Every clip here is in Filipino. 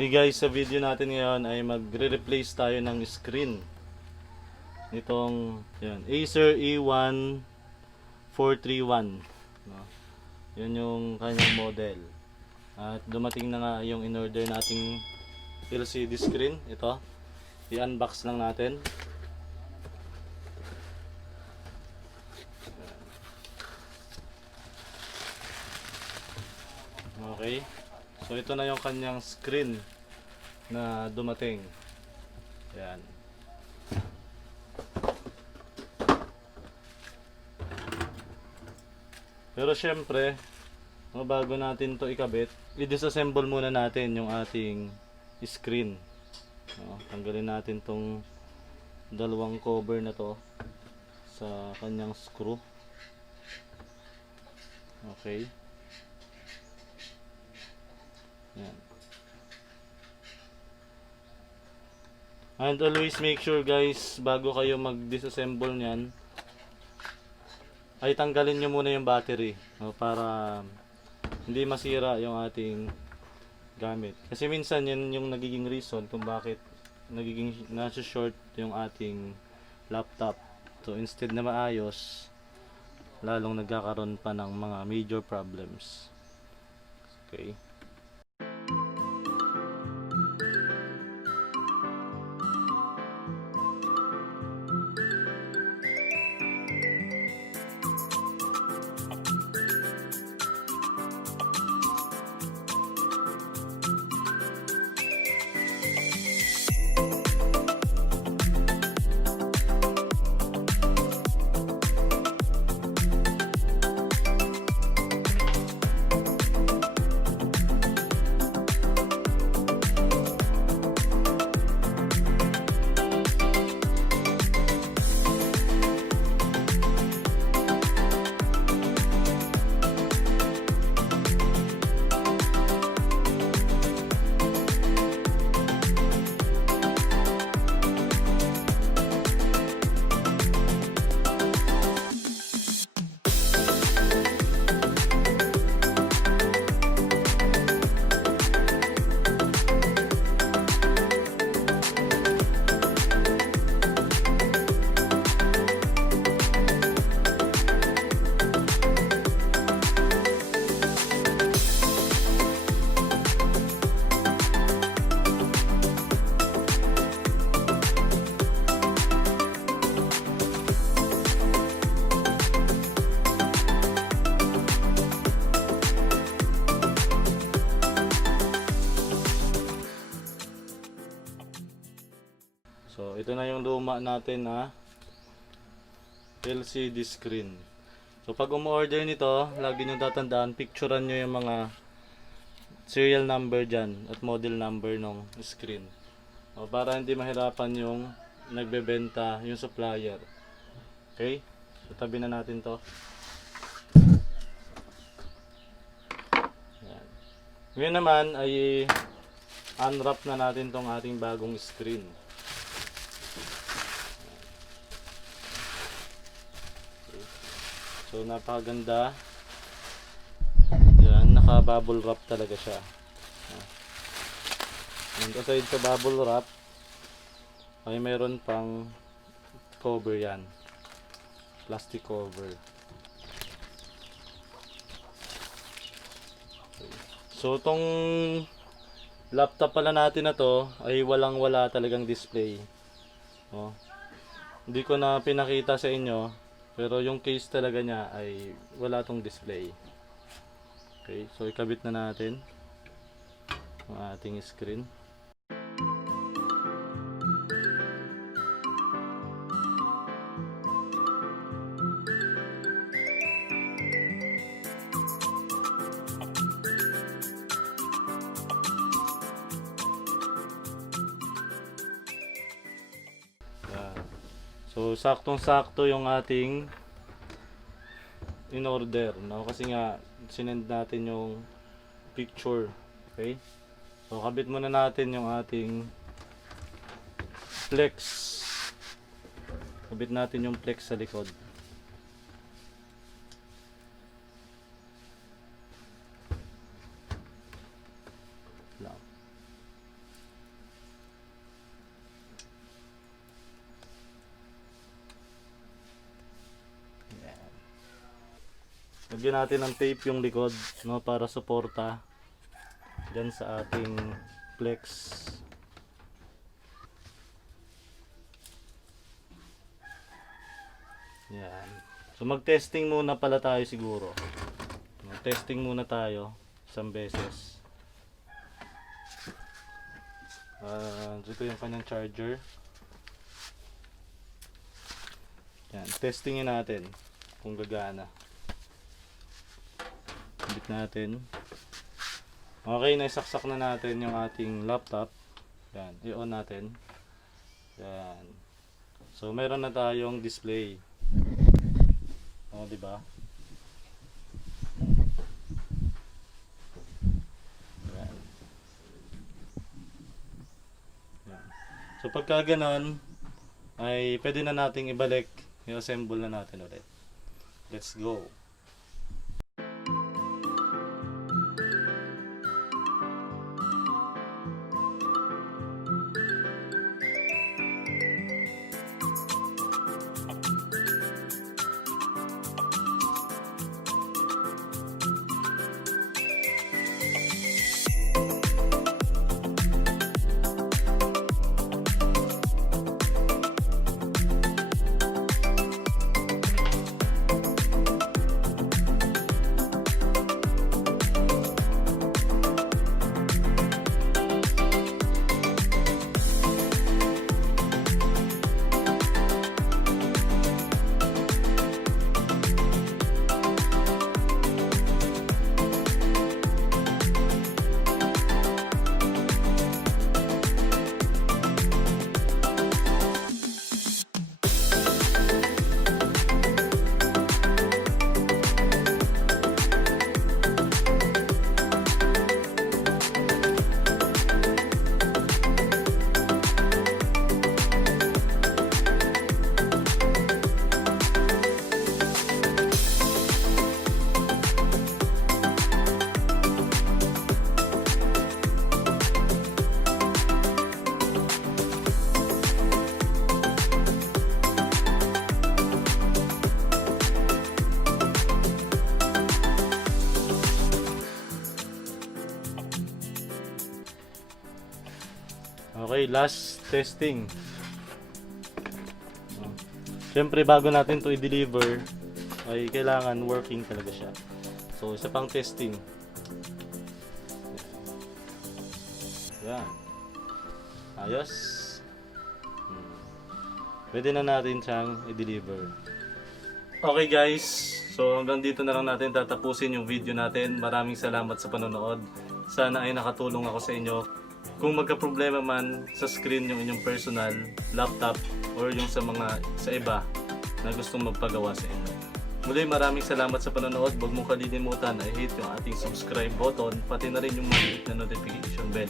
Hey guys, sa video natin ngayon ay magre-replace tayo ng screen nitong yan, ACER E1-431, no? Yun yung kanyang model. At dumating na nga yung in-order nating LCD screen. Ito, i-unbox lang natin. Okay, so ito na yung kanyang screen na dumating. Yan. Pero syempre, bago natin to ikabit, i-disassemble muna natin yung ating screen. Tanggalin natin tong dalawang cover na to sa kanyang screw. Okay. Yan. And always make sure guys, bago kayo mag-disassemble nyan, ay tanggalin nyo muna yung battery, para hindi masira yung ating gamit. Kasi minsan yan yung nagiging reason kung bakit nagiging nasa-short yung ating laptop. So instead na maayos, lalong nagkakaroon pa ng mga major problems. Okay. So, ito na yung luma natin na LCD screen. So, pag umorder nito, lagi nyo tatandaan, picturean nyo yung mga serial number dyan at model number ng screen. Para hindi mahirapan yung nagbebenta, yung supplier. Okay? So, tabi na natin to. Yan. Ngayon naman ay unwrap na natin tong ating bagong screen. So napakaganda. Yan, naka-bubble wrap talaga siya. And aside sa bubble wrap, ay mayroon pang cover yan. Plastic cover. Okay. So tong laptop pala natin na to ay walang-wala talagang display. Hindi ko na pinakita sa inyo. Pero yung case talaga niya ay wala tong display. Okay, so ikabit na natin ang ating screen. So saktong-sakto yung ating in-order, no? Kasi nga sinend natin yung picture. Okay? So kabit muna natin yung ating flex. Kabit natin yung flex sa likod. Lagyan natin ng tape yung likod, no, para suporta dyan sa ating flex. Yan. So mag-testing muna pala tayo siguro. Testing muna tayo isang beses. Dito yung kanyang charger. Yan, testingin natin kung gagana. Bit natin. Okay, naisaksak na natin yung ating laptop. Yan, i-on natin. Yan. So meron na tayong display. O, di ba? Yan. Yan. So pagka ganon, ay pwede na nating ibalik. I-assemble na natin ulit. Let's go. Okay, last testing. Siyempre bago natin to i-deliver ay kailangan working talaga siya. So isa pang testing. Yan. Ayos. Pwede na natin siyang i-deliver. Okay guys, so hanggang dito na lang natin tatapusin yung video natin. Maraming salamat sa panonood. Sana ay nakatulong ako sa inyo. Kung magka-problema man sa screen yung inyong personal laptop or yung sa iba na gustong magpagawa sa inyo. Muli maraming salamat sa panonood. Huwag mong kalilimutan ay hit yung ating subscribe button, pati na rin yung maliit na notification bell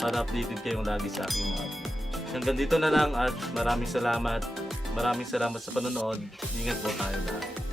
para updated kayong lagi sa aking mga upload. Hanggang dito na lang at maraming salamat. Maraming salamat sa panonood. Ingat po tayo lahat.